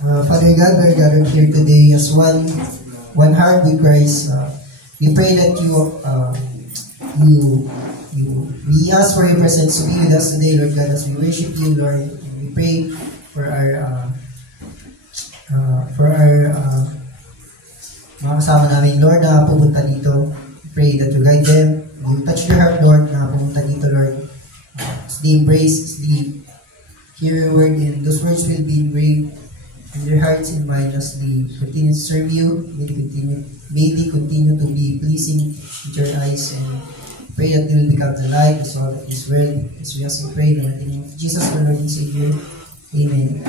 Father God, we're gathered here today as one heart with Christ. We pray that we ask for your presence to be with us today, Lord God, as we worship you, Lord. And we pray for our mga kasama namin, Lord, na pupunta dito. We pray that you guide them. You touch their heart, Lord, na pumunta dito, Lord. As they embrace, as they hear your word, and those words will be engraved in their hearts and minds as they continue to serve you. May they continue to be pleasing with your eyes, and pray that they will become the light as well of this world. As we also pray in the name of Jesus, the Lord and Savior. Amen.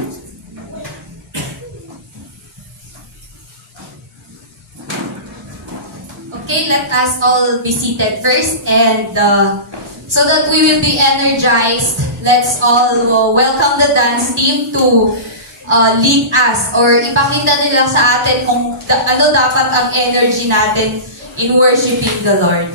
Okay, let us all be seated first, and so that we will be energized, let's all welcome the dance team to lead us or ipakita nila sa atin kung ano dapat ang energy natin in worshiping the Lord.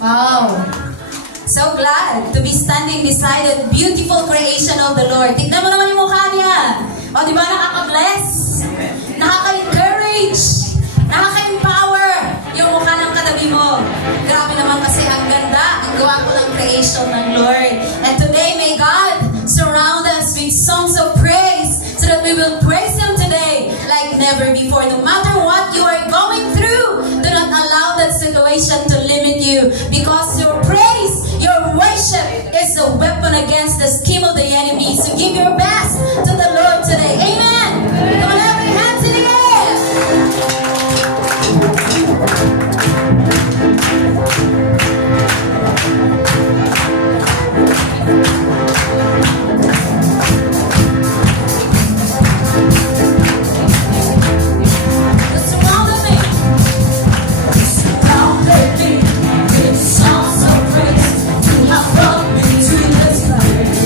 Wow. So glad to be standing beside the beautiful creation of the Lord. Tignan mo naman yung mukha niya. O, di ba nakaka-bless? Nakaka-encourage? Nakaka-empower yung mukha ng katabi mo. Grabe naman kasi ang ganda, ang gawa ko ng creation ng Lord. And today, may God surround us with songs of praise so that we will praise Him today like never before. No matter what you are going through, do not allow that situation to limit you, because your praise, your worship is a weapon against the scheme of the enemy. So give your best to the Lord today. Amen. Come on, have your hands in the air. Songs of praise, you have brought me to this place.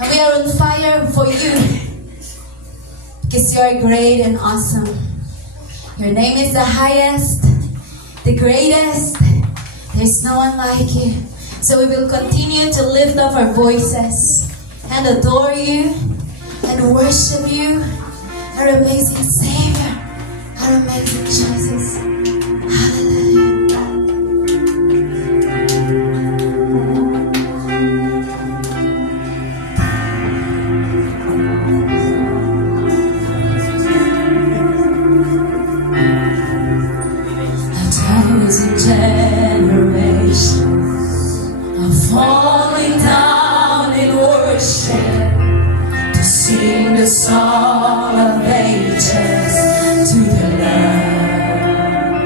And we are on fire for you. Because you are great and awesome. Your name is the highest, the greatest. There's no one like you. So we will continue to lift up our voices and adore you and worship you, our amazing Savior, our amazing Jesus. Hallelujah. Generations are falling down in worship to sing the song of ages to the Lamb.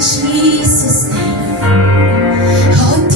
Jesus' name. Oh,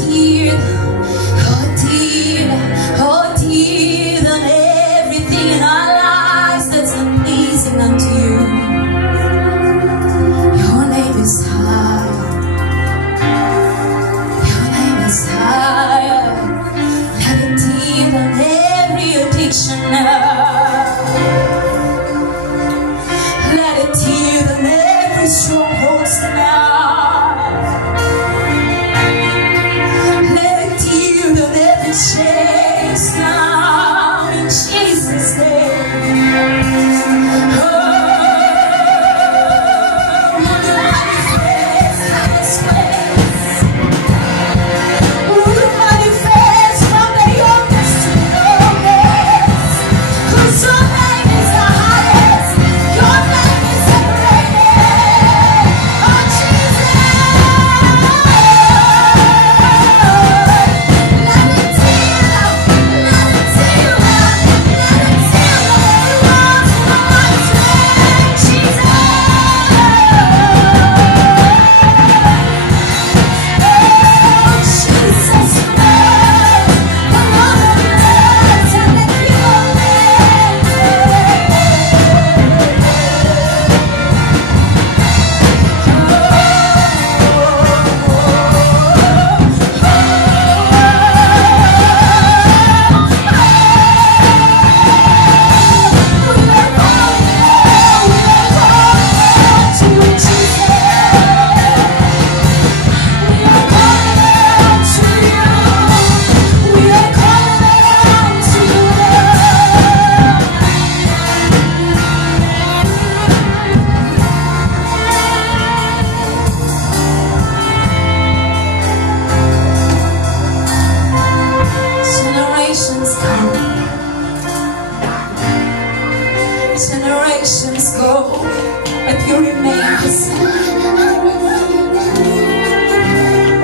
remain the same.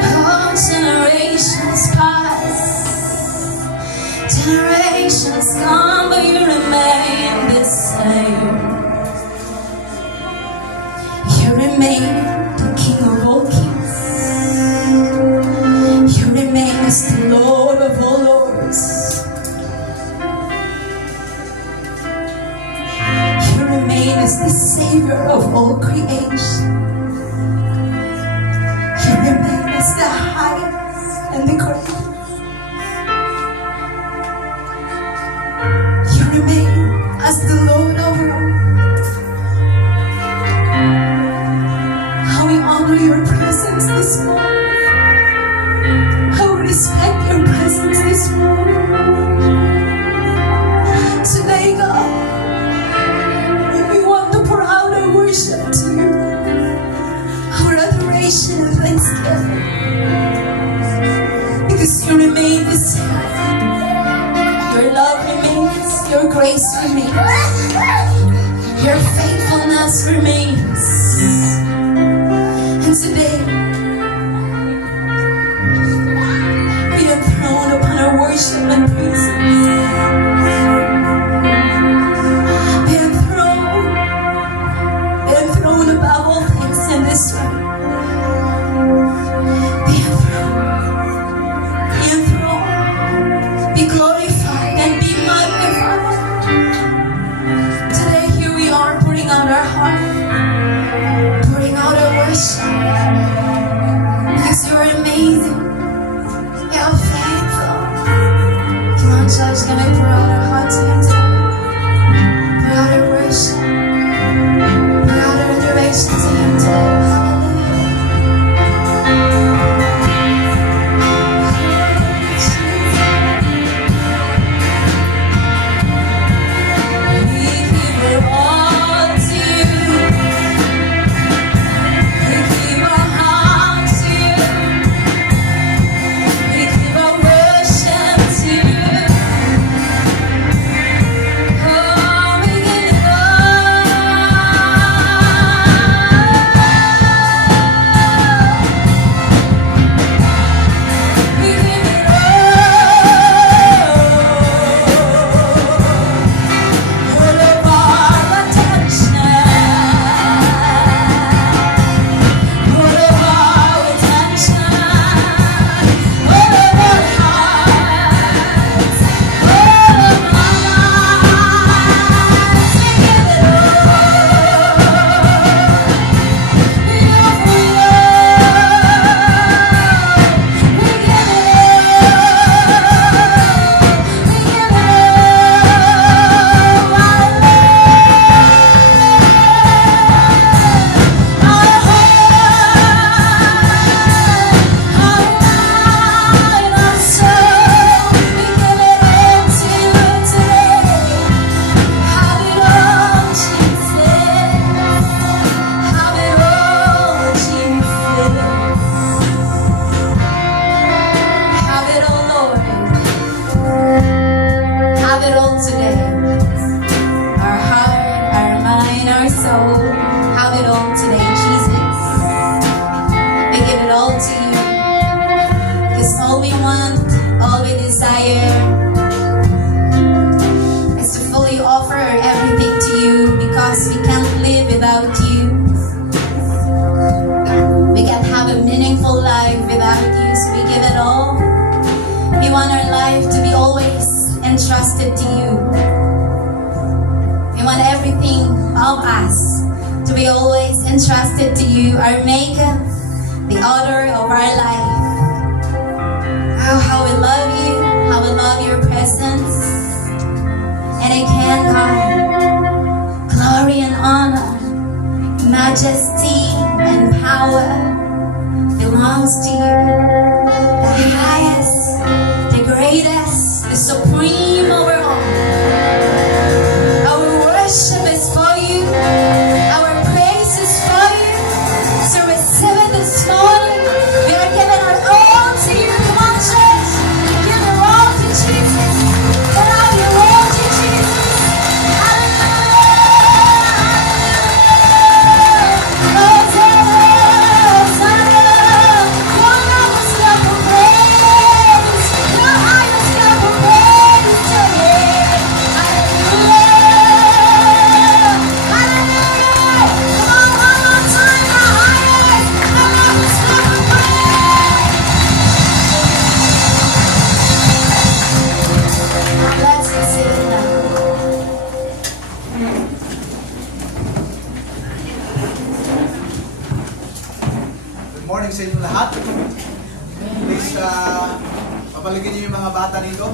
Oh, generations pass, generations come, but you remain the same. You remain the King of all kings. You remain as the Lord of all lords. You remain as the Savior of all creation. You remain as the highest and the greatest. You remain as the Lord over all. How we honor your presence this morning. How we respect your presence this morning. Today, God, we want to pour out our worship to you, our adoration and thanksgiving, because you remain the same. Your love remains, your grace remains, your faithfulness remains. And today, be enthroned upon our worship and praises. Be enthroned above all things in this room. Be enthroned, be glorified and be magnified. Today, here we are pouring out our heart, pouring out our worship, because you're amazing, you're faithful. Come on, church, can we pour out our hearts to Him today? Pour out our worship, pour out our adoration to Him today. Entrusted to you. We want everything of us to be always entrusted to you, our Maker, the author of our life. Oh, how we love you, how we love your presence. And again, God, glory and honor, majesty and power belongs to you. The highest, the greatest, the supreme over all. Our worship is for you. Our praise is for you. So receive it this morning. We are giving our all to you. Come on, church. Give your all to Jesus. Put out your all to Jesus. Hallelujah. morning sa inyo lahat. Please, pabaligin niyo yung mga bata dito.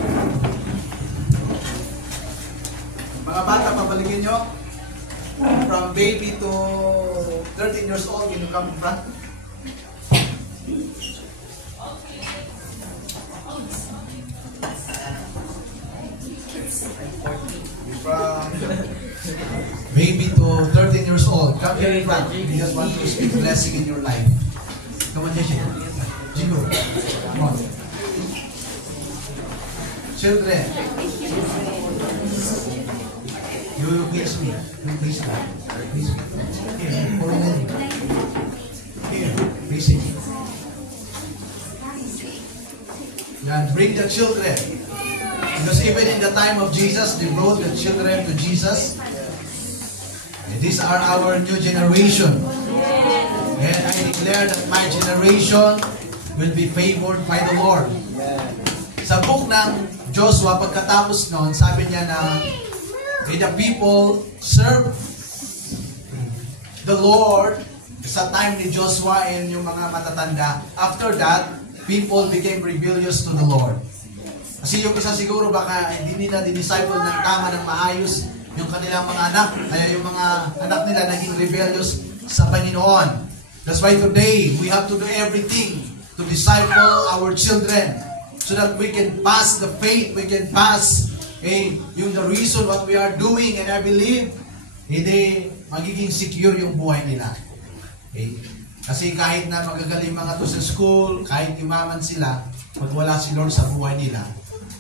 Mga bata, pabaligin niyo. From baby to 13 years old, can you come in front? From baby to 13 years old, come here in front. We just want to speak blessing in your life. Come on, Jessie. Jigo. Come on. Children, you please me. You please me. Please me. Here, for a minute. Here, please me. And bring the children. Because even in the time of Jesus, they brought the children to Jesus. And these are our new generation. And I declare that my generation will be favored by the Lord. Sa book ng Joshua, pagkatapos noon, sabi niya na the people serve the Lord sa time ni Joshua and yung mga matatanda. After that, people became rebellious to the Lord. Kasi yung isa siguro baka hindi nila disciple ng tama ng maayos yung kanilang mga anak. Kaya yung mga anak nila naging rebellious sa Panginoon. That's why today, we have to do everything to disciple our children so that we can pass the faith, we can pass yung the reason what we are doing, and I believe hindi magiging secure yung buhay nila. Okay? Kasi kahit na magagaling mga to sa school, kahit yumaman sila, pag wala si Lord sa buhay nila,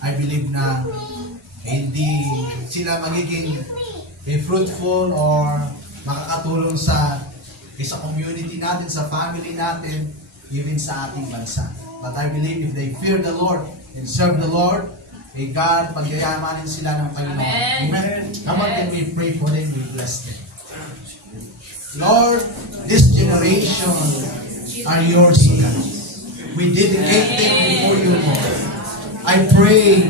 I believe na hindi sila magiging fruitful or makakatulong sa community natin, sa family natin, even sa ating bansa. But I believe if they fear the Lord and serve the Lord, God, pagyayamanin sila ng Panginoon. Amen. Come on, can we pray for them, we bless them. Lord, this generation are yours, God. We dedicate them before you, Lord. I pray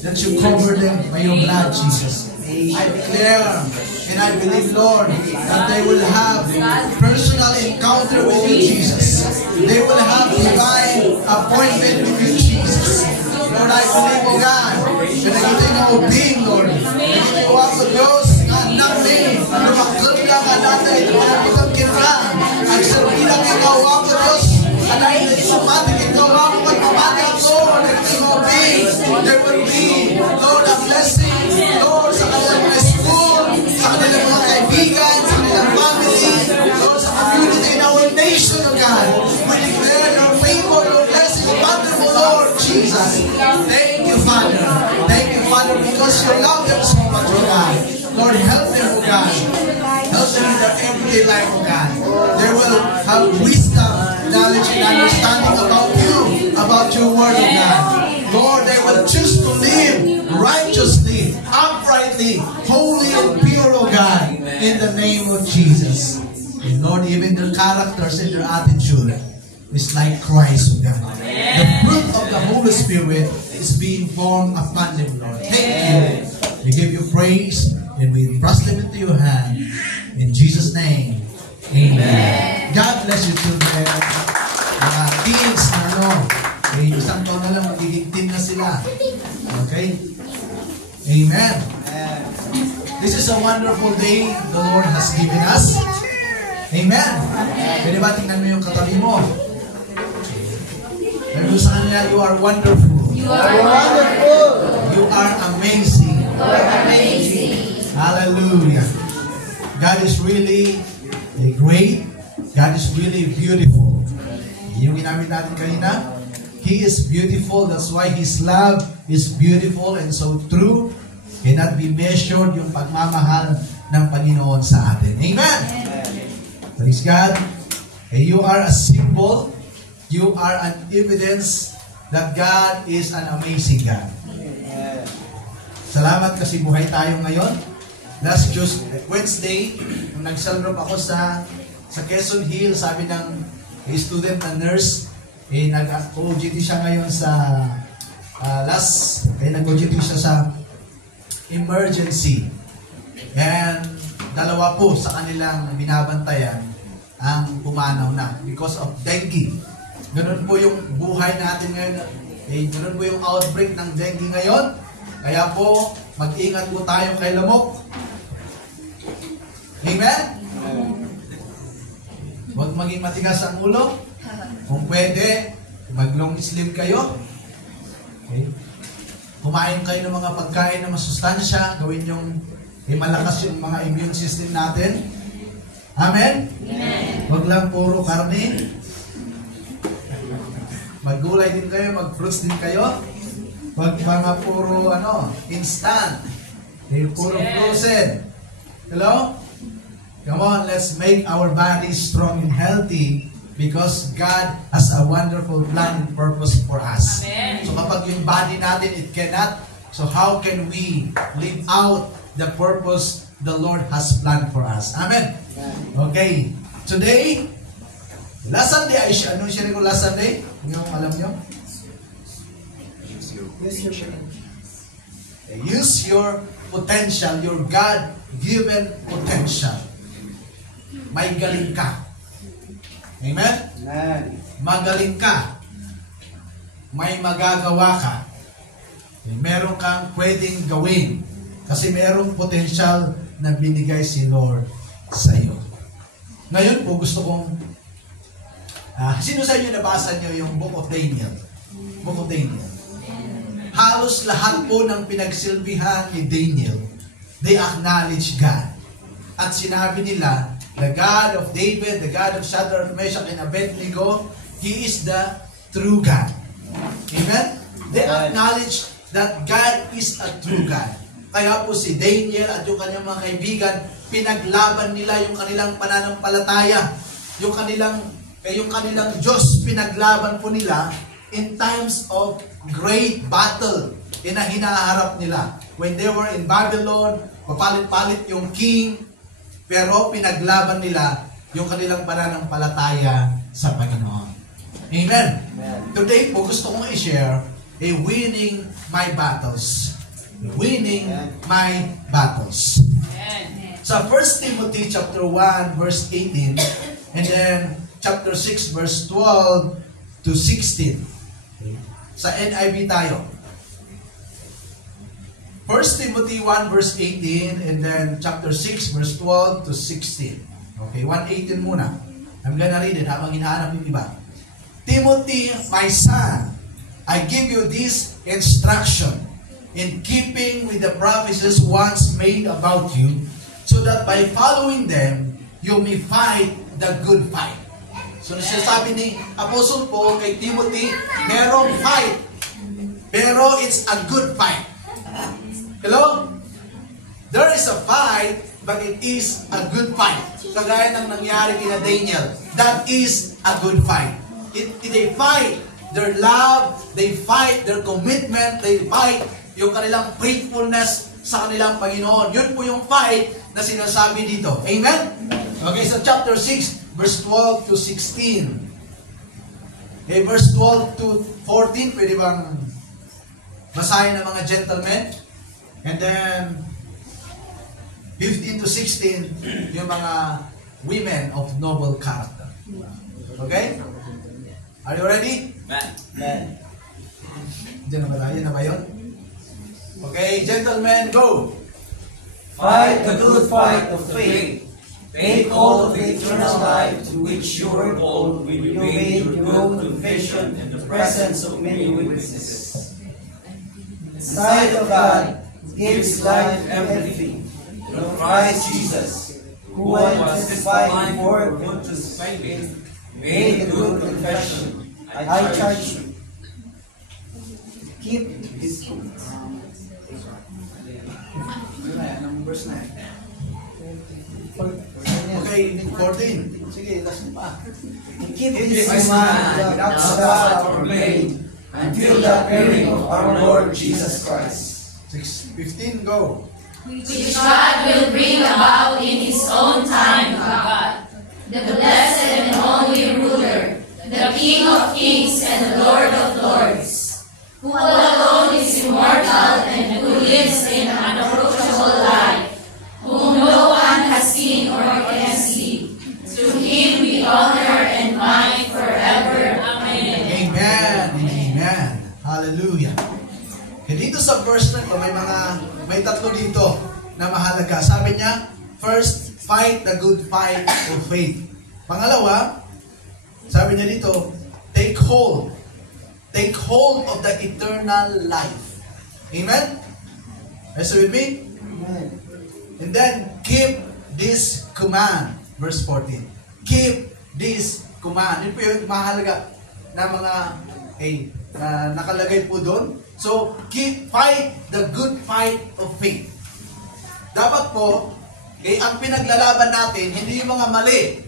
that you cover them by your blood, Jesus. I declare and I believe, Lord, that they will have personal encounter with you, Jesus. They will have divine appointment with you, Jesus. Lord, I believe, oh God, na nakita yung obeying, Lord. Nakita yung ako, Diyos, anak ni, lumakot ka ka natin, lumakot ka ang sarbilang ikaw ako, Diyos, anak na isumatik ikaw ako, pagpamatik ako, nakita yung obeying. There will be, Lord, a blessing, Lord, sa kanilang mga school, sa kanilang mga kaibigan, sa kanilang family, Lord, sa community in our nation, oh God. We declare your favor, your blessing, wonderful Lord Jesus. Thank you, Father. Thank you, Father, because you love them so much, oh God. Lord, help them, oh God. Help them in their everyday life, oh God. They will have wisdom, knowledge, and understanding about you, about your word, oh God. Lord, they will choose to live righteously, uprightly, holy, and pure, oh God, in the name of Jesus. And Lord, even their characters and their attitude is like Christ, oh God. The fruit of the Holy Spirit is being formed upon them, Lord. Thank you. We give you praise and we trust them into your hand. In Jesus' name, amen. God bless you, children. Teens na isang taon na lang magiging teen na sila. Okay? Amen. This is a wonderful day the Lord has given us. Amen. Pwede ba tingnan mo yung katabi mo? Pero sa kanila, you are wonderful. You are wonderful. You are amazing. You are amazing. Hallelujah. God is really great. God is really beautiful. Yung ginamit natin kanina, He is beautiful. That's why His love is beautiful and so true. Cannot be measured yung pagmamahal ng Panginoon sa atin. Amen. Praise God. You are a symbol. You are an evidence that God is an amazing God. Salamat kasi buhay tayo ngayon. Last Wednesday, nung nag-celebrate ako sa Quezon Hill, sabi ng student na nurse, nag-OJT siya ngayon sa nag-OJT siya sa emergency. And dalawa po sa kanilang binabantayan ang pumanaw na because of dengue. Ganun po yung buhay natin ngayon. Ganun po yung outbreak ng dengue ngayon. Kaya po, mag-ingat po tayo kay lamok. Amen? Huwag maging matigas ang ulo. Kung pwede, mag-long sleeve kayo. Okay? Kumain kayo ng mga pagkain na masustansya. Gawin yung malakas yung mga immune system natin. Amen? Amen. Huwag lang puro karne. Maggulay din kayo, mag-fruits din kayo. Huwag mga puro instant. Puro frozen. Hello? Come on, let's make our bodies strong and healthy because God has a wonderful plan and purpose for us. Amen. So kapag yung body natin, it cannot, so how can we live out the purpose the Lord has planned for us? Amen. Okay. Today, last Sunday, ano siya ko last Sunday? Yung alam nyo? Use your potential, your God-given potential. May galing ka. Amen? Magaling ka. May magagawa ka. Meron kang pwedeng gawin. Kasi merong potential na binigay si Lord sa iyo. Ngayon po, gusto kong sino sa inyo nabasa nyo yung Book of Daniel? Book of Daniel. Halos lahat po ng pinagsilbihan ni Daniel, they acknowledge God. At sinabi nila, the God of David, the God of Shadrach, Meshach, and Abednego, He is the true God. Amen? They acknowledge that God is a true God. Kaya po si Daniel at yung kanyang mga kaibigan, pinaglaban nila yung kanilang pananampalataya, yung kanilang Diyos, pinaglaban po nila in times of great battle na hinaharap nila. When they were in Babylon, papalit-palit yung king, pero pinaglaban nila yung kanilang pananampalataya sa Panginoon. Amen? Today po gusto kong i-share winning my battles. Winning my battles. Sa 1 Timothy chapter 1 verse 18 and then chapter 6 verse 12 to 16. Sa NIV tayo. 1 Timothy 1 verse 18 and then chapter 6 verse 12 to 16. Okay, 1:18 muna. I'm gonna read it habang hinahanap yung iba. Timothy, my son, I give you this instruction in keeping with the promises once made about you, so that by following them, you may fight the good fight. So, sinasabi ni Apostle Paul kay Timothy, merong fight, pero it's a good fight. Hello? There is a fight, but it is a good fight. Kagaya ng nangyari kina Daniel. That is a good fight. They fight their love, they fight their commitment, they fight yung kanilang faithfulness sa kanilang Panginoon. Yun po yung fight na sinasabi dito. Amen? Okay, so chapter 6, verse 12 to 16. Okay, verse 12 to 14, pwede bang basahin ng mga gentlemen? And then 15 to 16, yung mga women of noble character. Okay? Are you ready? Amen. Diyan na ba tayo? Na ba yun? Okay, gentlemen, go! Fight the good fight of faith. Take hold of the eternal life to which you were called when you made your good confession in the presence of many witnesses. The sight of God gives life to everything. Through Christ Jesus, who was testified before Pontius Pilate, made a good confession. I charge you. Keep his commandments. Verse 9. Okay, 14. Sige, last pa. Keep his command without stop or blame until the appearing of our Lord Jesus Christ. 15, go. Which God will bring about in His own time, God, the blessed and only ruler, the King of kings and the Lord of lords, who alone is immortal and who lives in an unapproachable light, whom no one has seen or can see. To Him we sa verse na ito, may tatlo dito na mahalaga. Sabi niya, first, fight the good fight of faith. Pangalawa, sabi niya dito, take hold of the eternal life. Amen? Are you with me? Amen. And then, keep this command. Verse 14. Keep this command. Yun po yung mahalaga na mga na nakalagay po doon. So, fight the good fight of faith. Dapat po, ang pinaglalaban natin, hindi yung mga mali.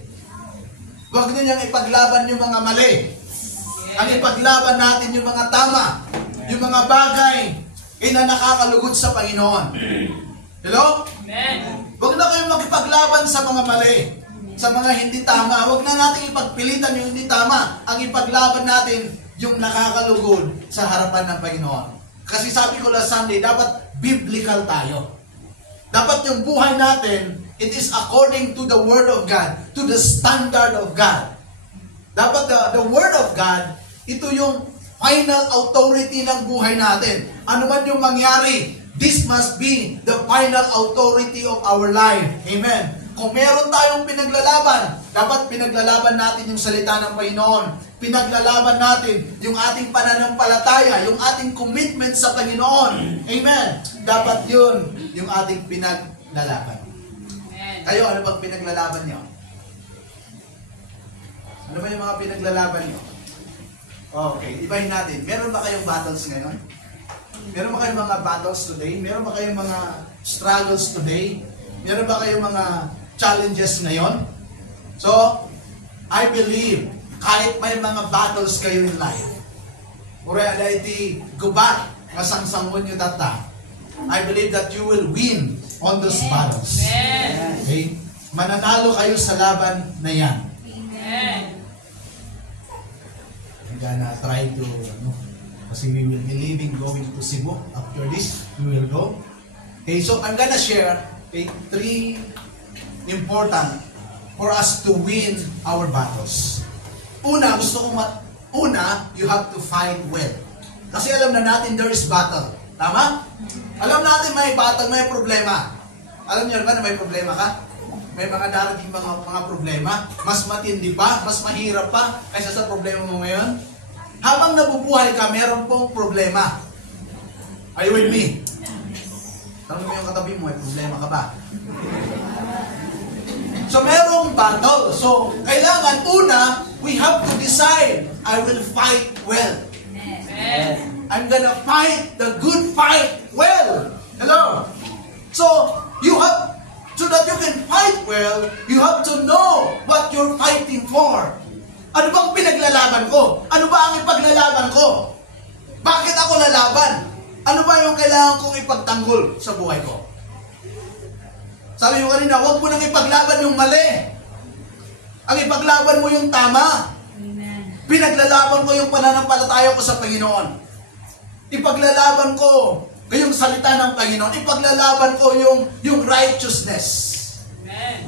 Huwag niyang ipaglaban yung mga mali. Ang ipaglaban natin yung mga tama. Yung mga bagay na nakakalugod sa Panginoon. Hello? Amen. Huwag na kayong makipaglaban sa mga mali. Sa mga hindi tama. Huwag na natin ipagpilitan yung hindi tama. Ang ipaglaban natin yung nakakalugod sa harapan ng Panginoon. Kasi sabi ko last Sunday, dapat biblical tayo. Dapat yung buhay natin, it is according to the Word of God, to the standard of God. Dapat the Word of God, ito yung final authority ng buhay natin. Ano man yung mangyari, this must be the final authority of our life. Amen. Kung meron tayong pinaglalaban, dapat pinaglalaban natin yung salita ng Panginoon. Pinaglalaban natin yung ating pananampalataya, yung ating commitment sa Panginoon. Amen. Dapat yun yung ating pinaglalaban. Kayo, ano bang pinaglalaban nyo? Ano ba yung mga pinaglalaban nyo? Okay, ibahin natin. Meron ba kayong battles ngayon? Meron ba kayong mga battles today? Meron ba kayong mga struggles today? Meron ba kayong mga challenges ngayon? So, I believe, kahit may mga battles kayo in life, ure ada iti gubat, masangsangon nyo tata, I believe that you will win on those battles. Okay? Mananalo kayo sa laban na yan. Amen. I'm gonna try to, kasi we will be leaving, going to Cebu. After this, we will go. Okay, so I'm gonna share three important for us to win our battles. Una, you have to fight well. Kasi alam na natin there is battle. Tama? Alam natin may battle, may problema. Alam niyo ba na may problema ka? May mga darating mga problema, mas matindi pa, mas mahirap pa kaysa sa problema mo ngayon. Habang nabubuhay ka, meron pong problema. Are you with me? Tanong mo yung katabi mo, may problema ka ba? So, merong battle. So, kailangan una, we have to decide, I will fight well. Amen. I'm gonna fight the good fight well. Hello? So, so that you can fight well, you have to know what you're fighting for. Ano bang pinaglalaban ko? Ano ba ang ipaglalaban ko? Bakit ako lalaban? Ano ba yung kailangan kong ipagtanggol sa buhay ko? Sabi mo kanina, huwag mo nang ipaglaban yung mali. Ang ipaglaban mo yung tama. Amen. Pinaglalaban ko yung pananampalataya ko sa Panginoon. Ipaglalaban ko yung salita ng Panginoon. Ipaglalaban ko yung righteousness.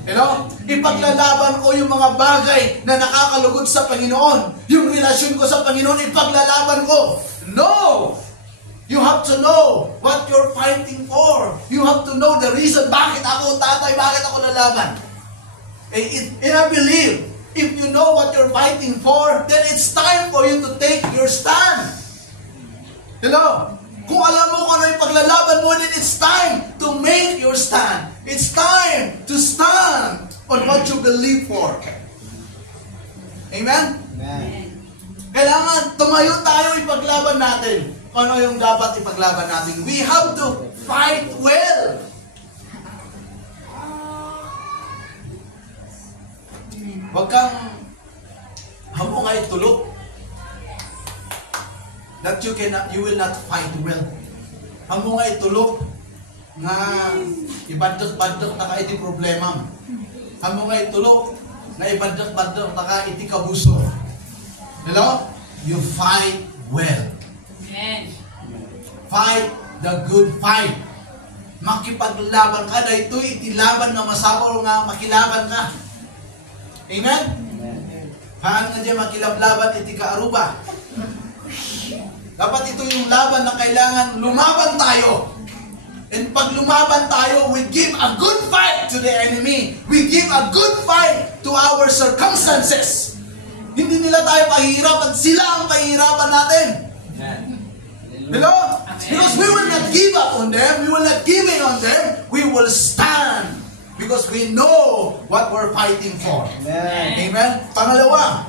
Hello? Ipaglalaban ko yung mga bagay na nakakalugod sa Panginoon. Yung relasyon ko sa Panginoon, ipaglalaban ko. No! You have to know what you're fighting for. You have to know the reason bakit ako tatay, bakit ako lalaban. And I believe, if you know what you're fighting for, then it's time for you to take your stand. Hello? Kung alam mo kung ano yung paglalaban mo, then it's time to make your stand. It's time to stand on what you believe for. Amen? Amen. Kailangan tumayo tayo, ipaglaban natin. Ano yung dapat ipaglaban natin? We have to fight well. Huwag kang hamungay tulog that you will not fight well. Hamungay tulog na ibadok-badok na ka iti problema. Hamungay tulog na ibadok-badok na ka iti kabuso. Hello? You fight well. Amen. Fight the good fight. Makipaglaban ka, dahil ito itilaban na masabor nga makilaban ka. Amen? Haan nga dyan makilablaban iti kaaruba. Dapat ito yung laban na kailangan lumaban tayo. And pag lumaban tayo, we give a good fight to the enemy. We give a good fight to our circumstances. Hindi nila tayo pahihirapan, sila ang pahihirapan natin. Hello? Because we will not give up on them, we will not give in on them, we will stand. Because we know what we're fighting for. Amen? Pangalawa,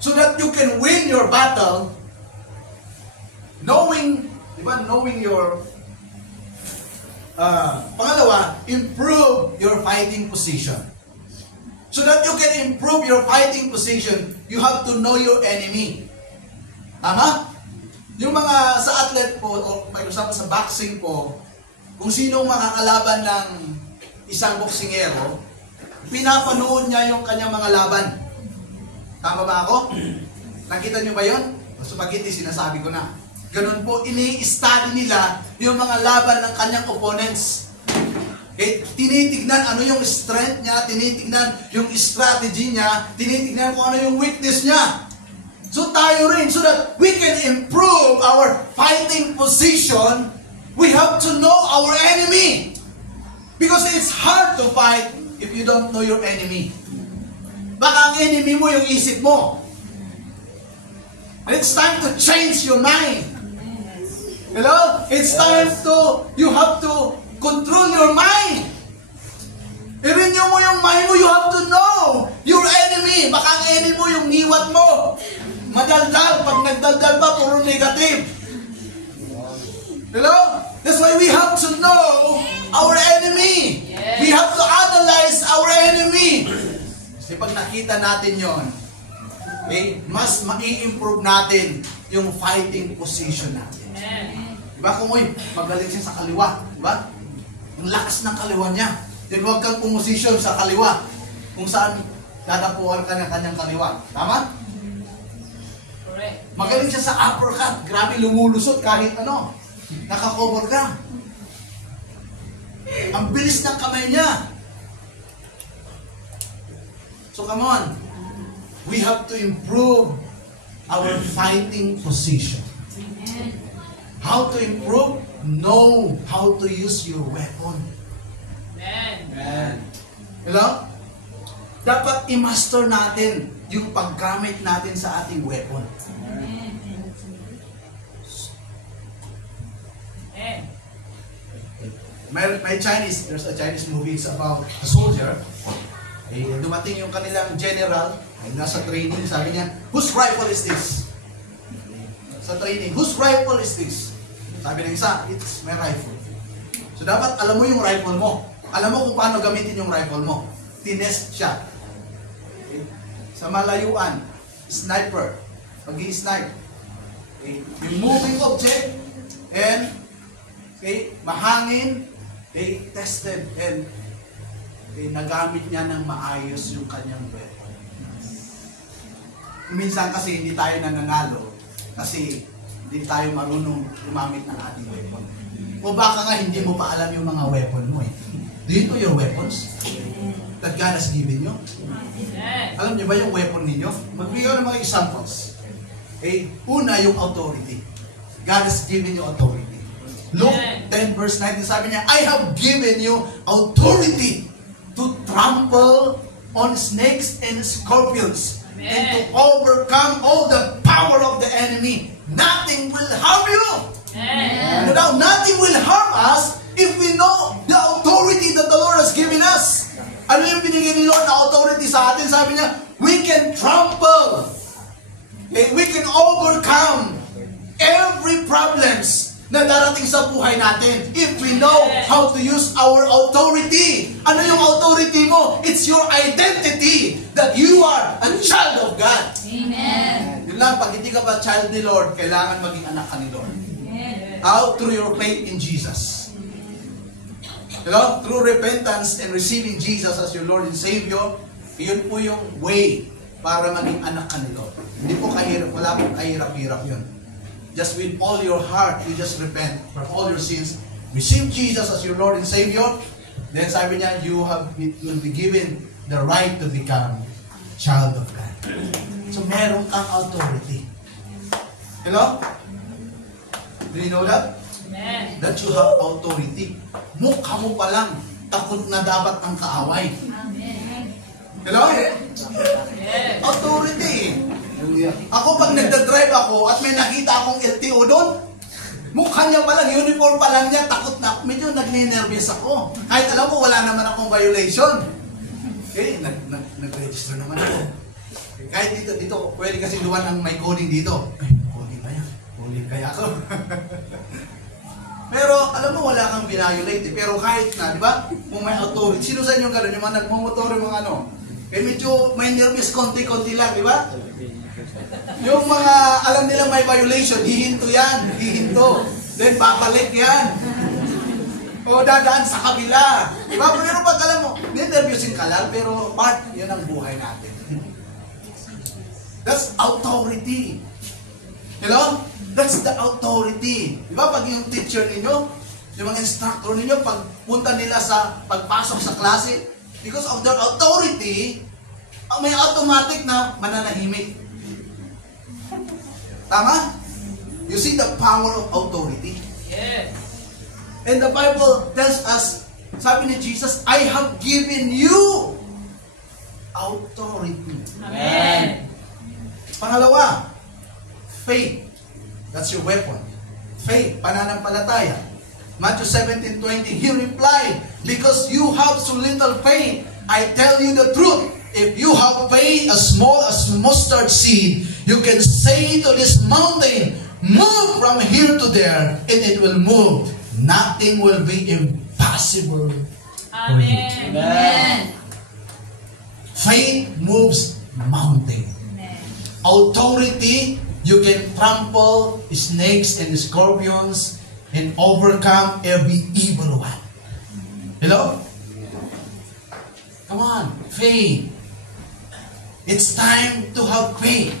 so that you can win your battle, knowing your pangalawa, improve your fighting position. So that you can improve your fighting position, you have to know your enemy. Tama? Yung mga sa athlete po, o may usap sa boxing po, kung sinong makakalaban ng isang boksingero, pinapanood niya yung kanyang mga laban. Tama ba ako? Nakita niyo ba yun? So pag hindi, sinasabi ko na. Ganun po, ini-study nila yung mga laban ng kanyang opponents. Okay? Tinitignan ano yung strength niya, tinitignan yung strategy niya, tinitignan kung ano yung weakness niya. So tayo rin, so that we can improve our fighting position, we have to know our enemy. Because it's hard to fight if you don't know your enemy. Baka ang enemy mo yung isip mo. And it's time to change your mind. Hello? It's time to, you have to control your mind. I-renew mo yung mind mo, you have to know your enemy. Baka ang enemy mo yung niwat mo. Madaldal, pag nagdaldal pa, puro negative. Hello? That's why we have to know our enemy. Yes. We have to analyze our enemy. Kasi pag nakita natin yon, okay, mas ma-i-improve natin yung fighting position natin. Diba kung magaling siya sa kaliwa, diba? Yung lakas ng kaliwa niya. Then huwag kang pumosisyon sa kaliwa kung saan dadapuan ka ng kanyang kaliwa. Tama? Magaling siya sa uppercut. Grabe lumulusot kahit ano. Nakakover ka. Ang bilis ng kamay niya. So come on. We have to improve our fighting position. How to improve? Know how to use your weapon. Amen. Hello? Dapat i-master natin yung paggamit natin sa ating weapon. There's a Chinese movie, it's about a soldier. Dumating yung kanilang general, nasa training, sabi niya, whose rifle is this? Sa training, whose rifle is this? Sabi ng isa, it's my rifle. So dapat alam mo yung rifle mo. Alam mo kung paano gamitin yung rifle mo. Tinest siya. Okay. Sa malayuan, sniper. Pag-i-snipe. Okay. Yung moving object, and mahangin, tested, and nagamit niya ng maayos yung kanyang weapon. Minsan kasi hindi tayo nananalo kasi hindi tayo marunong gumamit ng ating weapon. O baka nga hindi mo pa alam yung mga weapon mo eh. Do you know your weapons that God has given you? Alam niyo ba yung weapon ninyo? Magbigay ng mga examples. Una, yung authority. God has given you authority. Luke 10 verse 19, sabi niya, I have given you authority to trample on snakes and scorpions. Amen. And to overcome all the power of the enemy. Nothing will harm you. Amen. Now, nothing will harm us if we know the authority that the Lord has given us. Ano yung binigay ni Lord na authority sa atin? Sabi niya, we can trample. We can overcome every problems na darating sa buhay natin if we know how to use our authority. Ano yung authority mo? It's your identity that you are a child of God. Amen. Yun lang, pag hindi ka ba child ni Lord, kailangan maging anak ka ni Lord. How? Through your faith in Jesus. Hello? Through repentance and receiving Jesus as your Lord and Savior, yun po yung way para maging anak ka ni Lord. Hindi po kahirap, wala po kahirap-hirap yun. Just with all your heart, you just repent for all your sins. Receive Jesus as your Lord and Savior. Then sabi niya, you will be given the right to become child of God. So meron kang authority. Hello? Do you know that? Amen. That you have authority. Mukha mo pa lang, takot na dapat ang kaaway. Hello? Yes. Authority. Ako pag nagdadrive ako at may nakita akong LTO doon, mukha niya pa lang, uniform pa lang niya, takot na ako. Medyo nagne-nervous ako. Kahit alam ko wala naman akong violation. Okay, nag-register naman ako. Kahit dito, pwede kasi duwan ang may coding dito. Ay, coding ba yan? Coding kaya ako. Pero alam mo, wala kang violate. Pero kahit na, di ba? Kung may authority, sino sa inyo gano'n? Yung mga nagmumotor, yung mga ano. Eh medyo may nervous konti-konti lang, di ba? Yung mga alam nila may violation, hihinto yan, hihinto. Then babalik yan. O dadaan sa kabila. Di ba? Pero pag alam mo, nervousin ka lang, pero part, yan ang buhay natin. That's authority. Hello? That's the authority. Di ba? Pag yung teacher ninyo, yung mga instructor ninyo, pag punta nila sa pagpasok sa klase, because of their authority, may automatic na mananahimik. Tama? You see the power of authority? Yes. And the Bible tells us, sabi ni Jesus, I have given you authority. Amen. Pangalawa, faith. That's your weapon. Faith, pananampalataya. Matthew 17:20, He replied, because you have so little faith, I tell you the truth. If you have faith as small as mustard seed, you can say to this mountain, move from here to there, and it will move. Nothing will be impossible. Amen. Amen. Faith moves mountain. Authority, you can trample snakes and scorpions and overcome every evil one. Hello? Come on, faith. It's time to have faith.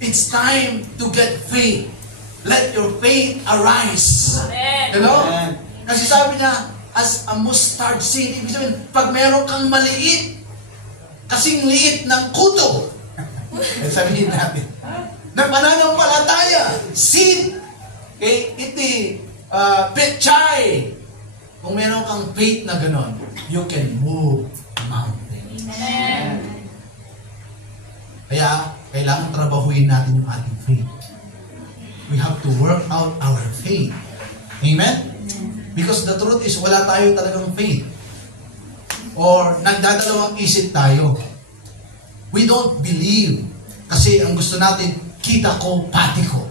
It's time to get faith. Let your faith arise. Amen. Hello? Kasi sabi niya, as a mustard seed, ibig sabihin, pag meron kang maliit, kasing liit ng kuto, sabihin natin, na pananampalataya, seed, okay, iti, petchay, kung meron kang faith na ganon, you can move mountains. Amen. Kaya, kailangan trabahuin natin yung ating faith. We have to work out our faith. Amen? Because the truth is, wala tayo talagang faith. Or, nagdadalawang isip tayo. We don't believe. Kasi ang gusto natin, kita ko, pati ko.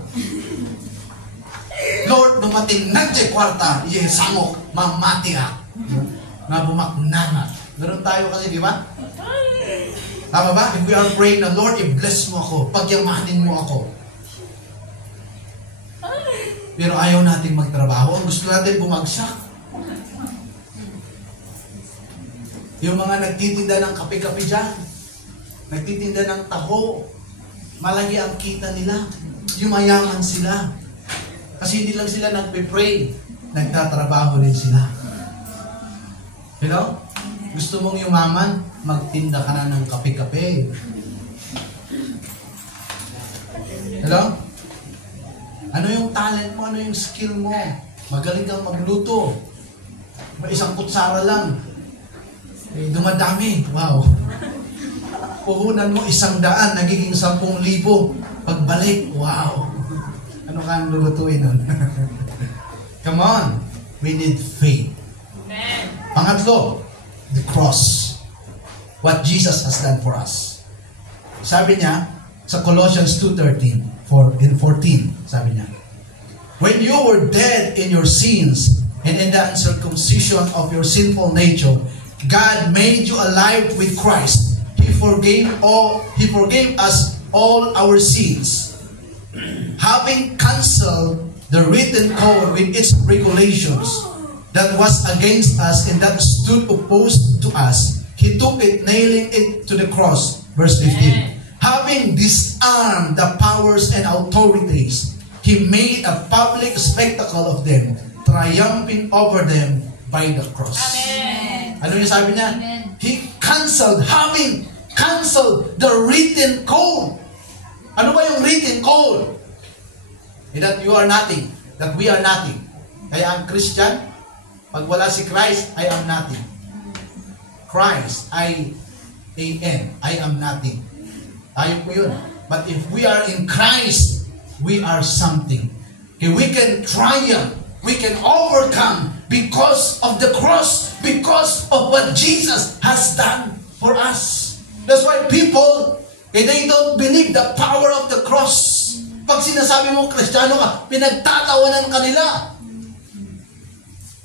Lord, dumating nagje kwarta, samok, mamati ako. Nabumaknana. Meron tayo kasi, di ba? Tama ba? If we are praying na, Lord, i-bless mo ako, pagyamanin mo ako. Pero ayaw natin magtrabaho. Ang gusto natin bumagsak. Yung mga nagtitinda ng kape-kape dyan, nagtitinda ng taho, malagi ang kita nila. Yumayaman sila. Kasi hindi lang sila nagpe-pray, nagtatrabaho din sila. You know? Gusto mong yumaman, magtinda ka na ng kape-kape. Hello? Ano yung talent mo? Ano yung skill mo? Magaling kang magluto. May isang kutsara lang. Eh, dumadami. Wow. Puhunan mo 100, nagiging 10,000. Pagbalik, wow. Ano kang lulutuin nun? Come on. We need faith. Amen. Pangatlo, the cross. What Jesus has done for us. Sabi niya, sa Colossians 2:13, 14, sabi niya, when you were dead in your sins and in the uncircumcision of your sinful nature, God made you alive with Christ. He forgave us all our sins, having canceled the written code with its regulations that was against us and that stood opposed to us. He took it, nailing it to the cross. Verse 15. Having disarmed the powers and authorities, He made a public spectacle of them, triumphing over them by the cross. Amen. Ano yung sabi niya? Amen. He having canceled the written code. Ano ba yung written code? That you are nothing. that we are nothing. Kaya ang Christian, pag wala si Christ, I am nothing. Christ, I-A-N, I am nothing. Tayo po yun. But if we are in Christ, we are something. Okay, we can triumph, we can overcome because of the cross, because of what Jesus has done for us. That's why people, they don't believe the power of the cross. Pag sinasabi mo, Kristiyano ka, pinagtatawanan ka nila.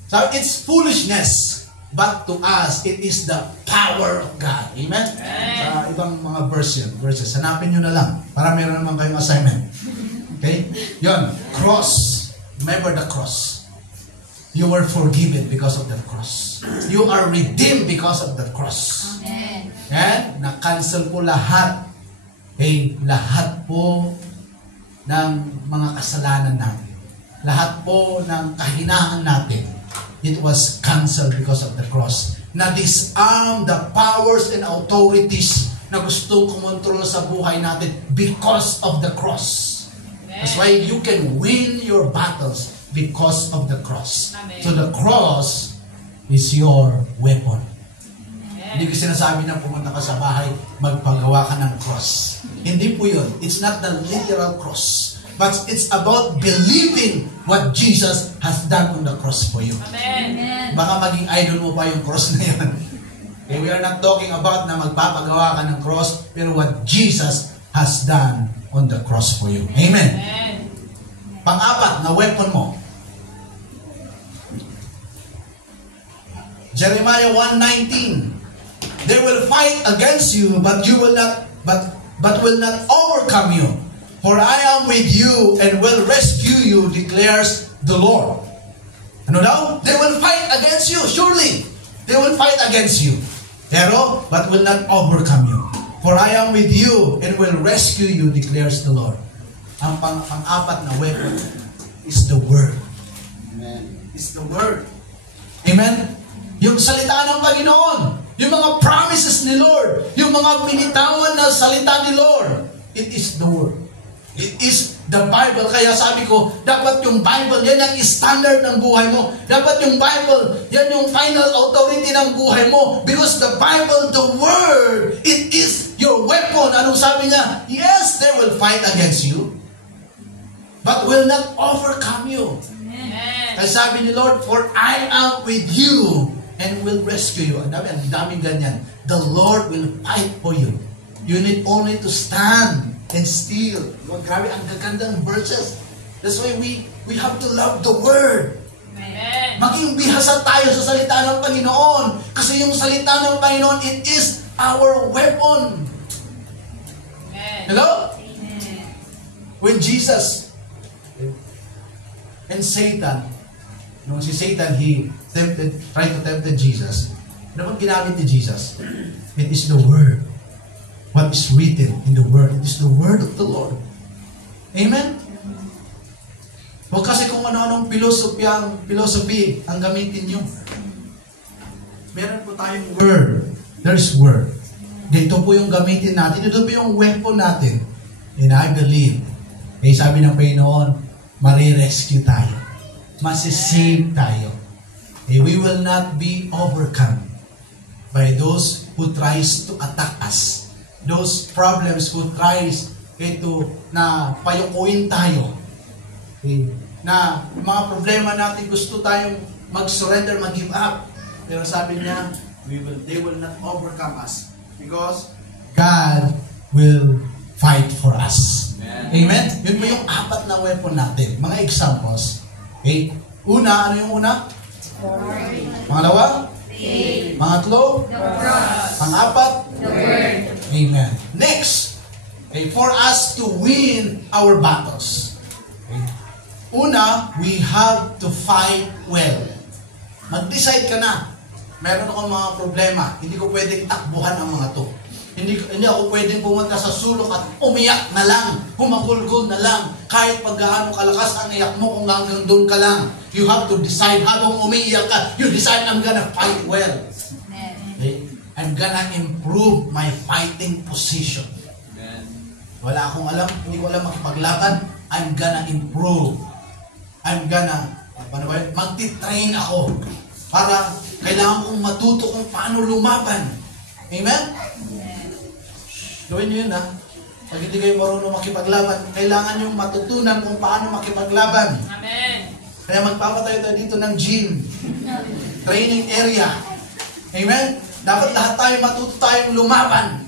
So it's foolishness, but to us, it is the power of God. Amen? Sa ibang mga verses, hanapin nyo na lang para meron naman kayong assignment. Okay? Yun, cross. Remember the cross. You were forgiven because of the cross. You are redeemed because of the cross. Amen. And na-cancel po lahat. Lahat po ng mga kasalanan natin. Lahat po ng kahinaan natin. It was canceled because of the cross. Na-disarm the powers and authorities na gustong kumontrol sa buhay natin because of the cross. That's why you can win your battles because of the cross. Amen. So the cross is your weapon. Hindi ko sinasabi na pumunta ka sa bahay, magpagawa ka ng cross. Hindi po yun. It's not the literal cross. But it's about believing what Jesus has done on the cross for you. Amen. Baka maging idol mo pa yung cross na yun. Okay, we are not talking about na magpapagawa ka ng cross, pero what Jesus has done on the cross for you. Amen. Amen. Pang-apat na weapon mo. Jeremiah 1:19. They will fight against you, but you will not will not overcome you. For I am with you and will rescue you, declares the Lord. Ano daw? They will fight against you, surely. They will fight against you. Pero, but will not overcome you. For I am with you and will rescue you, declares the Lord. Ang pang-apat na weapon is the Word. Amen. Is the Word. Amen? Yung salita ng Panginoon. Yung mga promises ni Lord. Yung mga binitawan na salita ni Lord. It is the Word. It is the Bible. Kaya sabi ko, dapat yung Bible, yan ang standard ng buhay mo. Dapat yung Bible, yan yung final authority ng buhay mo. Because the Bible, the Word, it is your weapon. Anong sabi niya? Yes, they will fight against you, but will not overcome you. Amen. Kaya sabi ni Lord, for I am with you and will rescue you. Ang daming ganyan. The Lord will fight for you. You need only to stand and still. Grabe, ang gagandang verses. That's why we have to love the Word. Amen. Maging bihasa tayo sa salita ng Panginoon. Kasi yung salita ng Panginoon, it is our weapon. Amen. Hello? Amen. When Jesus and Satan, nung si Satan, he tried to tempt Jesus. Ano bang ginamit ni Jesus? It is the Word. What is written in the Word. It is the Word of the Lord. Amen? Huwag kasi kung ano-anong philosophy ang gamitin nyo. Meron po tayong Word. There's Word. Dito po yung gamitin natin. Ito po yung weapon natin. And I believe, sabi ng Panginoon, marirescue tayo. Masisave tayo. We will not be overcome by those who tries to attack us. Those problems who tries na payukuin tayo. Na mga problema natin gusto tayong mag-surrender, mag-give up. Pero sabi niya, they will not overcome us because God will fight for us. Amen? Yun po yung apat na weapon natin. Mga examples. Okay? Una, ano yung una? Pangalawa? Pangatlo? Pang-apat? Amen. Next, for us to win our battles. Una, we have to fight well. Mag-decide ka na. Meron akong mga problema. Hindi ko pwedeng takbuhan ang mga to. Hindi ako pwedeng pumunta sa sulok at umiyak na lang. Humagulgol na lang. Kahit pag gaano kalakas ang iyak mo kung hanggang doon ka lang. You have to decide habang umiiyak ka. You decide, I'm gonna fight well. Okay? I'm gonna improve my fighting position. Wala akong alam. Hindi ko alam makipaglakad. I'm gonna improve I'm gonna, magti-train ako para kailangan kong matuto kung paano lumaban. Amen? Gawin niyo yun, ha? Pag hindi kayo marunong makipaglaban, kailangan nyo matutunan kung paano makipaglaban. Amen. Kaya magpapatayo tayo dito ng gym, training area. Amen? Dapat lahat tayo matuto tayong lumaban.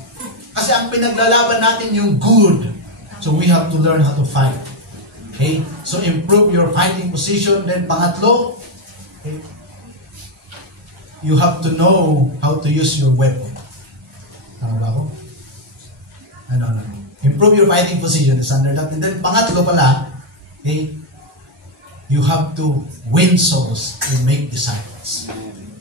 Kasi ang pinaglalaban natin yung good. So we have to learn how to fight. Okay? So improve your fighting position. Then pangatlo, okay, you have to know how to use your weapon. Tama ba ako? No. Improve your fighting position is under that. And then pangatlo pala, okay, you have to win souls and make disciples.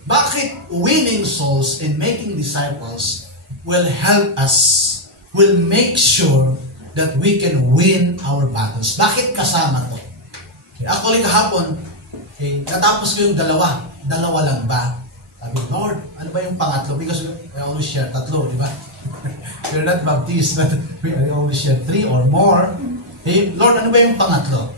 Bakit winning souls and making disciples will help us, will make sure that we can win our battles? Bakit kasama to? Okay, actually kahapon, okay, natapos ko yung dalawa lang ba? Sabi, Lord, ano ba yung pangatlo? Because I always share tatlo, di ba? We're not Baptist, but we always share 3 or more. Okay, Lord, ano ba yung pangatlo?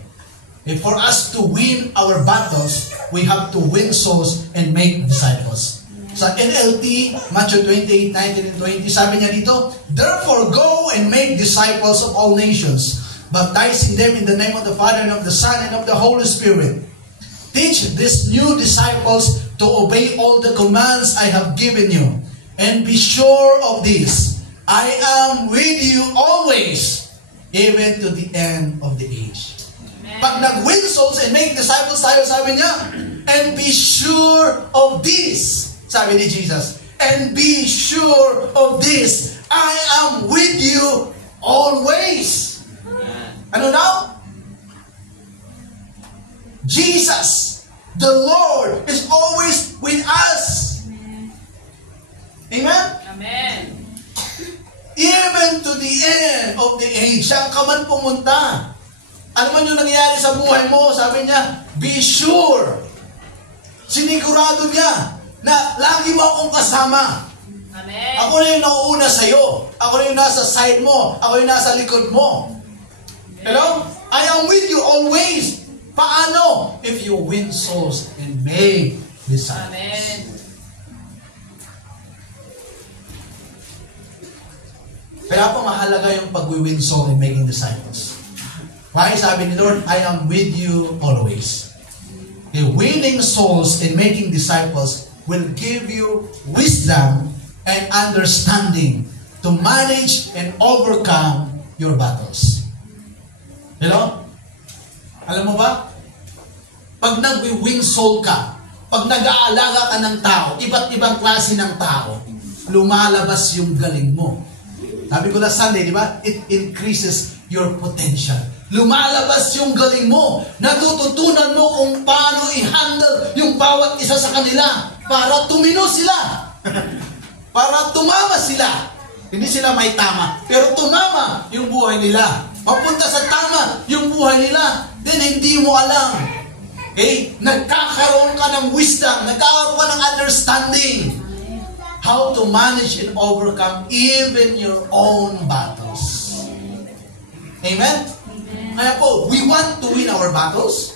For us to win our battles, we have to win souls and make disciples. Sa NLT, Matthew 28:19 and 20, sabi niya dito, therefore go and make disciples of all nations, baptizing them in the name of the Father and of the Son and of the Holy Spirit. Teach these new disciples to obey all the commands I have given you. And be sure of this, I am with you always, even to the end of the age. Pag nag-win souls and make disciples tayo, sabi niya, and be sure of this, sabi ni Jesus, and be sure of this, I am with you always. Ano now? Jesus, the Lord, is always with us. Amen? Amen. Even to the end of the age, saan ka man pumunta, ano man yung nangyayari sa buhay mo, sabi niya, be sure. Sinigurado niya na lagi mo akong kasama. Amen. Ako na yung nauuna sa'yo. Ako na yung nasa side mo. Ako yung nasa likod mo. Hello? I am with you always. Paano? If you win souls and make disciples. Amen. Kaya po mahalaga yung pag-win soul and making disciples. Why? Sabi ni Lord, I am with you always. Okay, winning souls and making disciples will give you wisdom and understanding to manage and overcome your battles. Hello? Alam mo ba? Pag nag-win soul ka, pag nag-aalaga ka ng tao, iba't ibang klase ng tao, lumalabas yung galing mo. Sabi ko last Sunday, di ba? It increases your potential. Lumalabas yung galing mo. Natututunan mo kung paano i-handle yung bawat isa sa kanila para tumino sila. Para tumama sila. Hindi sila may tama, pero tumama yung buhay nila. Papunta sa tama yung buhay nila. Then hindi mo alam. Okay? Nagkakaroon ka ng wisdom. Nagkakaroon ka ng understanding. How to manage and overcome even your own battles. Amen? Kaya po, we want to win our battles.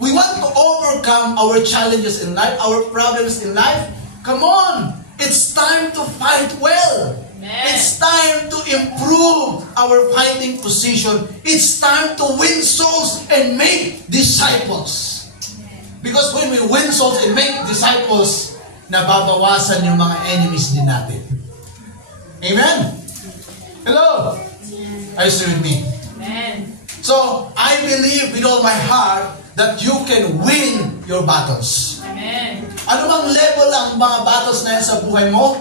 We want to overcome our challenges in life, our problems in life. Come on! It's time to fight well. Amen. It's time to improve our fighting position. It's time to win souls and make disciples. Because when we win souls and make disciples, nababawasan yung mga enemies din natin. Amen? Hello? Are you still with me? Amen. So, I believe with all my heart that you can win your battles. Amen. Ano bang level ang mga battles na yan sa buhay mo?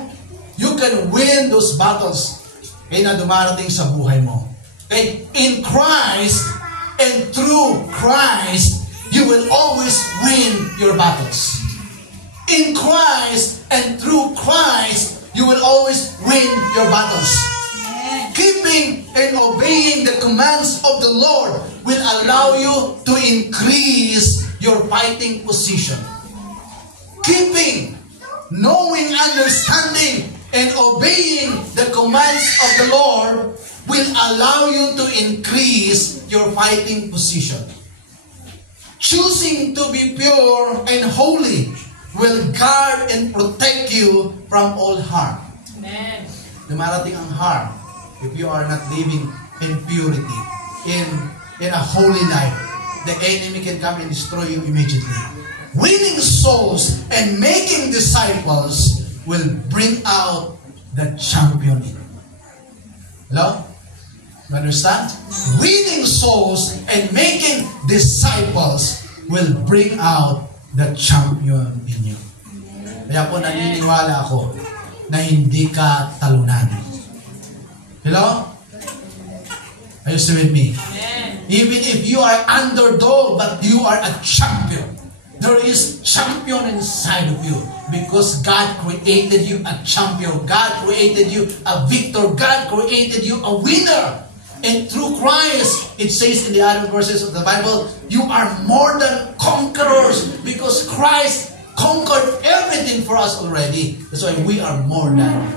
You can win those battles na dumarating sa buhay mo. Okay? In Christ and through Christ, you will always win your battles. In Christ and through Christ, you will always win your battles. Keeping and obeying the commands of the Lord will allow you to increase your fighting position. Keeping, knowing, understanding, and obeying the commands of the Lord will allow you to increase your fighting position. choosing to be pure and holy, will guard and protect you from all harm. Amen. Dumarating ang harm if you are not living in purity, in a holy life. The enemy can come and destroy you immediately. Winning souls and making disciples will bring out the champion in you. Hello? You understand? Winning souls and making disciples will bring out the champion in you. Kaya po naniniwala ako na hindi ka talunan. Hello? Are you still with me? Even if you are underdog, but you are a champion. There is champion inside of you because God created you a champion. God created you a victor. God created you a winner. And through Christ, it says in the other verses of the Bible, you are more than conquerors because Christ conquered everything for us already. That's why we are more than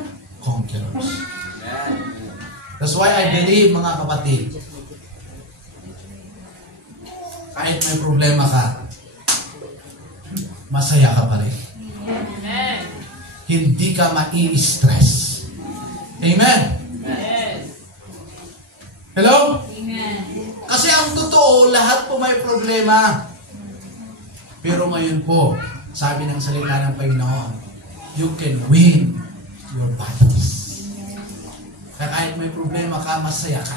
conquerors. That's why I believe, mga kapatid, kahit may problema ka, masaya ka pa rin. Amen. Hindi ka mai-stress. Amen? Hello? Amen. Kasi ang totoo, lahat po may problema. Pero ngayon po, sabi ng salita ng Panginoon, you can win your battles. Kaya kahit may problema ka, masaya ka.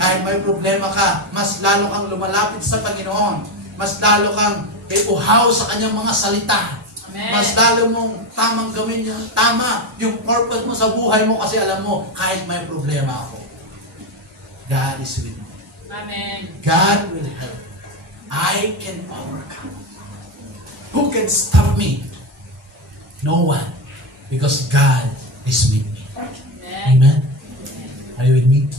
Kahit may problema ka, mas lalo kang lumalapit sa Panginoon. Mas lalo kang uhaw sa kanyang mga salita. Amen. Mas lalo mong tamang gawin yung tama, yung purpose mo sa buhay mo kasi alam mo, kahit may problema ako, God is with me. Amen. God will help. I can overcome. Who can stop me? No one. Because God is with me. Amen? Are you with me?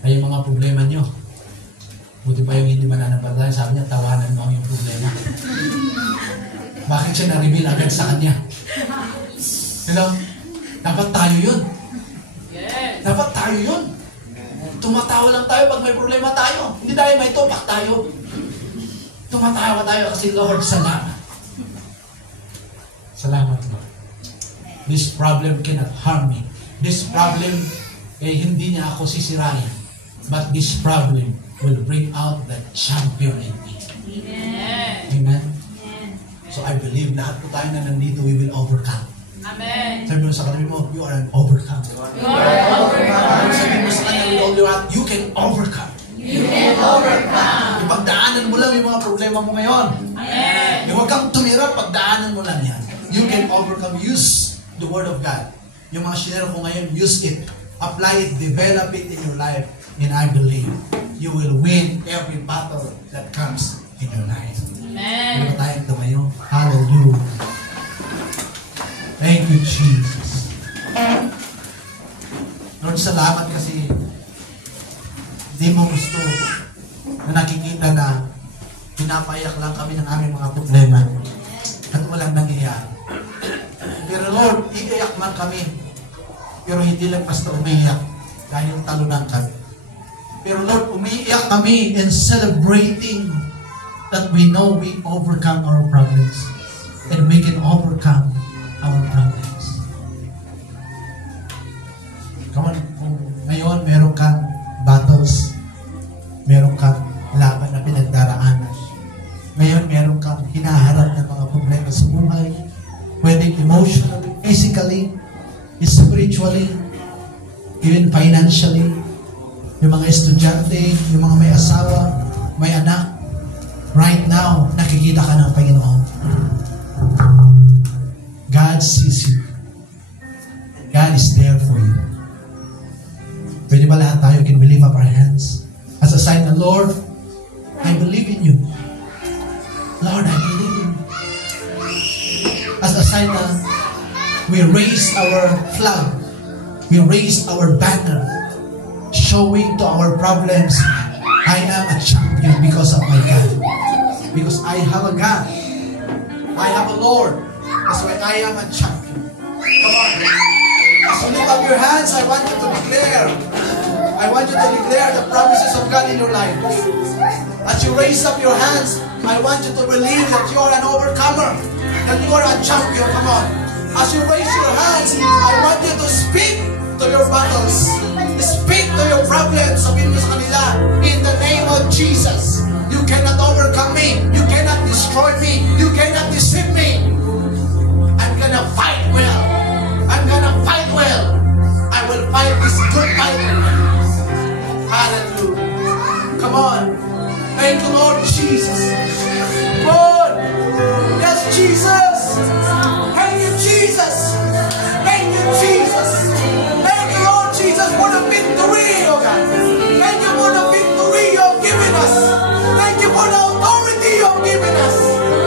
Ay, yung mga problema nyo. Buti pa yung hindi mananampalataya. Sabi niya, tawanan mo ang yung problema. Bakit siya na-reveal agad sa kanya? Hello? Dapat tayo yun. Yes. Dapat tayo yun. Tumatawa lang tayo pag may problema tayo. Hindi dahil may topak tayo. Tumatawa tayo kasi, Lord, salamat. Salamat, Lord. This problem cannot harm me. This problem, hindi niya ako sisirain. But this problem will bring out the champion in me. Amen. Amen? So I believe lahat po tayo na nandito, we will overcome. Amen. Sabi mo sa katabi mo, you are an overcome. You are overcome. Sabi mo sa kanya, with all your heart, you can overcome. You can overcome. Ipagdaanan mo lang yung mga problema mo ngayon. Amen. Huwag kang tumira, pagdaanan mo lang yan. You can overcome. Use the Word of God. Yung mga share ko ngayon, use it. Apply it, develop it in your life. And I believe you will win every battle that comes in your life. Amen. Ano tayong tumayo? Hallelujah. Thank you, Jesus. Lord, salamat kasi hindi mo gusto na nakikita na pinapayak lang kami ng aming mga problema at walang nangyayari. Pero Lord, iiyak man kami, pero hindi lang basta umiiyak dahil talunan kami. Pero Lord, umiiyak kami in celebrating that we know we overcome our problems and we can overcome our problems. Come on, kung ngayon meron kang battles, meron kang laban na pinagdaraanan, ngayon meron kang hinaharap ng mga problema sa buhay, whether emotionally, physically, spiritually, even financially, yung mga estudyante, yung mga may asawa, may anak, right now, nakikita ka ng Panginoon. God sees you. God is there for you. Pwede ba lahat tayo can we lift up our hands as a sign na, Lord, I believe in you. Lord, I believe in you. As a sign na we raise our flag, we raise our banner, showing to our problems, I am a champion because of my God. Because I have a God. I have a Lord. That's why I am a champion. Come on. So lift up your hands. I want you to declare, I want you to declare the promises of God in your life. As you raise up your hands, I want you to believe that you are an overcomer, that you are a champion. Come on. As you raise your hands, I want you to speak to your battles. Speak to your problems. Sabihin mo sa kanila, in the name of Jesus, you cannot overcome me. You cannot destroy me. You cannot deceive me. I'm gonna fight well. I'm gonna fight well. I will fight this good fight. Hallelujah. Come on. Thank you, Lord Jesus. Lord. Yes, Jesus. Thank you, Jesus. Thank you, Jesus. Thank you, Lord Jesus, for the victory, oh God. Thank you for the victory you have given us. Thank you for the authority you have given us.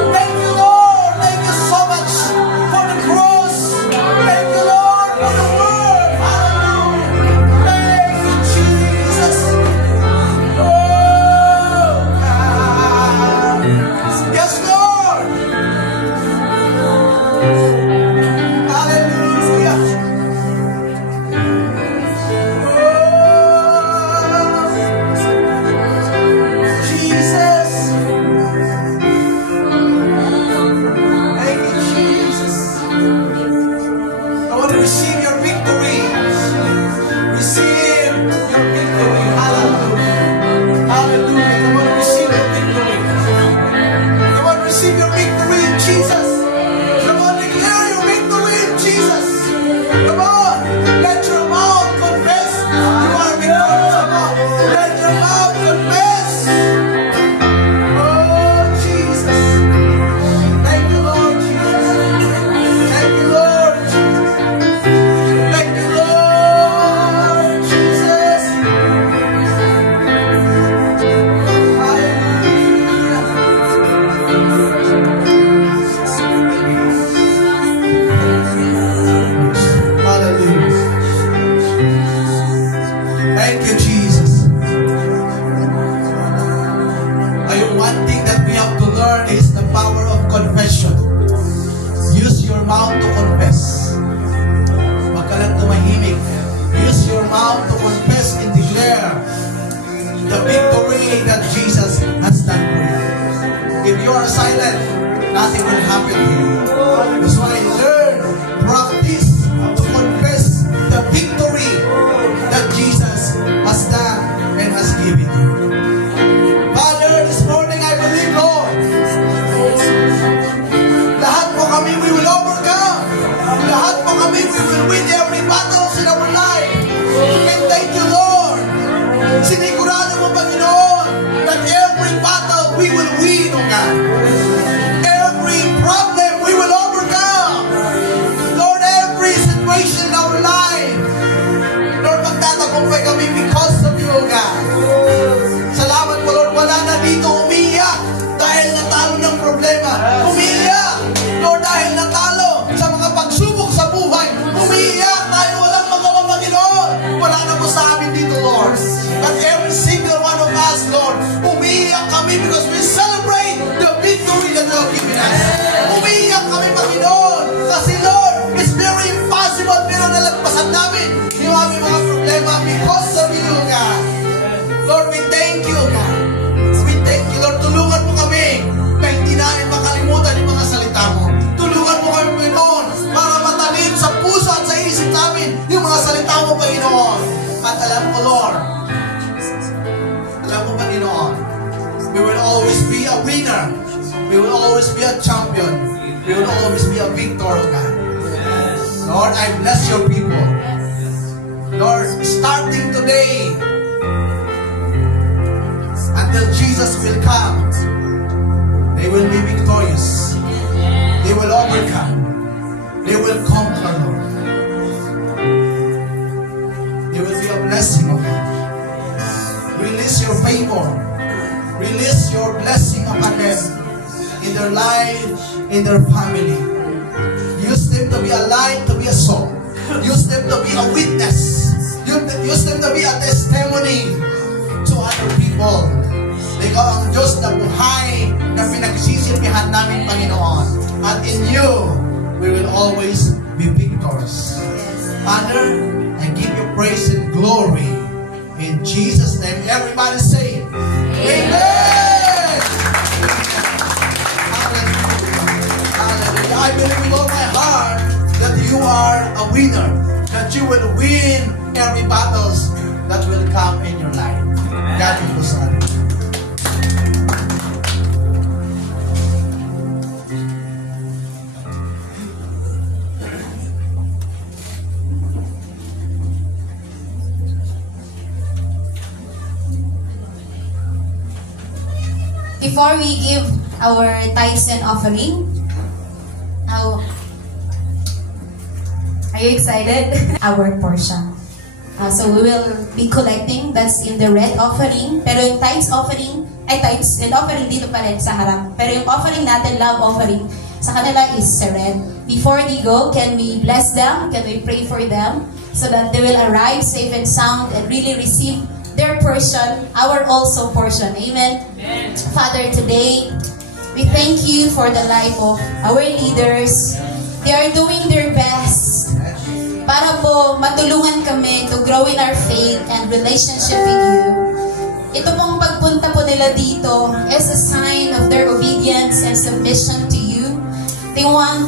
Thank you, Lord. Thank you so much for the cross. Thank you, Lord, for the word. Hallelujah. Thank you, Jesus. Oh, God. Yes, Lord. Hallelujah. Oh, Jesus. Thank you, Jesus. I want to receive your victory. Receive your victory. Hallelujah. Hallelujah. I want to receive your victory. I want to receive your victory in Jesus. Come on, declare your victory in Jesus. Come on, let your mouth confess you are victorious. Come on, let your mouth confess. Oh, Jesus. Thank you, Lord Jesus. Thank you, Lord Jesus. Thank you, Lord Jesus. Hallelujah. Thank you, Jesus. One thing that we have to learn is the power of confession. Use your mouth to confess. Huwag ka lang tumahimik. Use your mouth to confess and declare the victory that Jesus has done for you. If you are silent, nothing will happen to you. That's why learn, practice to confess the victory that Jesus has done and has given you. Father, this morning I believe, Lord, lahat po kami we will overcome. Lahat po kami we will win every battle in our life. And thank you, Lord. Sinigurado mo, Panginoon, that every battle we will win, O God. Every problem we will overcome. Lord, every situation in our life, Lord, magtatagumpay kami because of you, O God. Salamat po, Lord, wala na dito umiiyak dahil natalo ng problema. Umiiyak, Lord, dahil natalo sa mga pagsubok sa buhay. Umiiyak dahil walang magawa, Panginoon. Wala na po sa amin dito, Lord. But every single one of us, Lord, umiiyak kami because we celebrate the victory that you have given us. Umiiyak kami, Panginoon, kasi, Lord, it's very impossible pero nalagpasan namin yung aming mga problema because of you, God. Lord, we thank you, God. We thank you, Lord. Tulungan mo kami na hindi namin makalimutan yung mga salita mo. Tulungan mo kami, Panginoon, para matalim sa puso at sa isip namin yung mga salita mo, Panginoon. At alam ko, Lord, alam mo, Panginoon, we will always be a winner. We will always be a champion. We will always be a victor, God. Lord, I bless your people. Lord, starting today, until Jesus will come, they will be victorious. They will overcome. They will conquer, Lord. They will be a blessing of God. Release your favor. Release your blessing upon them in their life, in their family. Use them to be a light, to be a salt. Use them to be a witness. Use them to be a testimony to other people. Ikaw ang Diyos na buhay na pinagsisisihan namin, Panginoon. At in you, we will always be victorious. Father, I give you praise and glory In Jesus' name, everybody say it. Amen. Hallelujah. I believe with all my heart that you are a winner, that you will win every battles that will come in your life. God bless you. Before we give our tithes and offering, now, are you excited? Our portion. So we will be collecting, that's in the red offering. Pero yung tithes and offering dito pa rin sa harap. Pero yung offering natin, love offering, sa kanila is sa red. Before they go, can we bless them? Can we pray for them? So that they will arrive safe and sound and really receive their portion, our also portion. Amen? Amen. Father, today, we thank you for the life of our leaders. They are doing their best para po matulungan kami to grow in our faith and relationship with you. Ito pong pagpunta po nila dito is a sign of their obedience and submission to you. They want,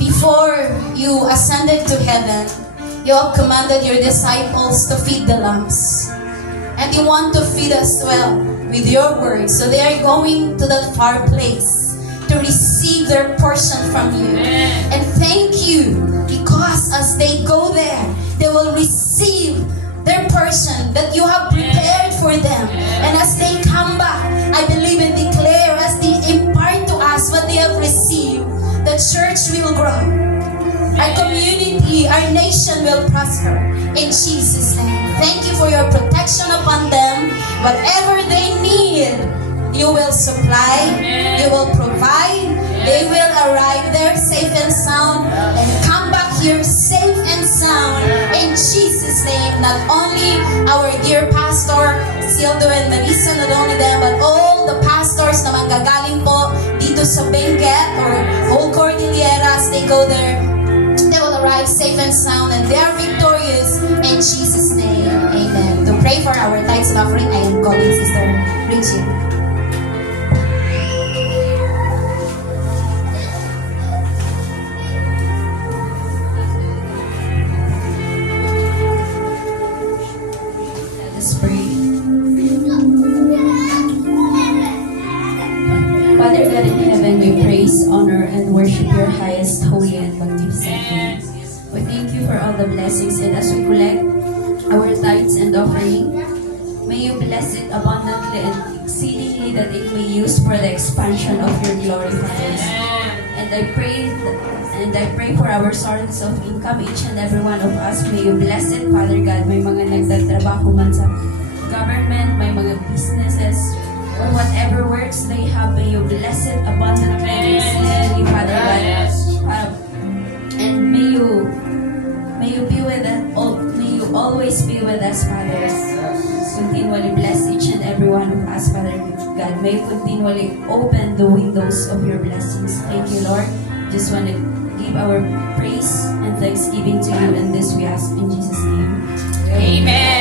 before you ascended to heaven, you have commanded your disciples to feed the lambs. And you want to feed us well with your word. So they are going to that far place to receive their portion from you. And thank you, because as they go there, they will receive their portion that you have prepared for them. And as they come back, I believe and declare, as they impart to us what they have received, the church will grow. Our community, our nation will prosper. In Jesus' name. Thank you for your protection upon them. Whatever they need, you will supply, you will provide, they will arrive there safe and sound, and come back here safe and sound. In Jesus' name, not only our dear pastor, Sildo and Marisa, not only them, but all the pastors na manggagaling po dito sa Benguet or whole Cordilleras, they go there. They will arrive safe and sound, and they are victorious in Jesus' name. Amen. To pray for our tithes and offering, I am calling Sister Richie. Let us pray. Father God in heaven, we praise, honor, and worship your highest, holy, and magnificent name. We thank you for all the blessings, and as we collect our tithes and offering, may you bless it abundantly and exceedingly, that it may use for the expansion of your glory, Father. And I pray for our sources of income, each and every one of us. May you bless it, Father God. May mga nagtatrabaho man sa government, may mga businesses, or whatever works they have, may you bless it abundantly and exceedingly, Father God. And may you be with us. May you always be with us, Father. Continually bless each and every one of us, Father God. May you continually open the windows of your blessings. Thank you, Lord. Just want to give our praise and thanksgiving to you, and this we ask in Jesus' name. Amen.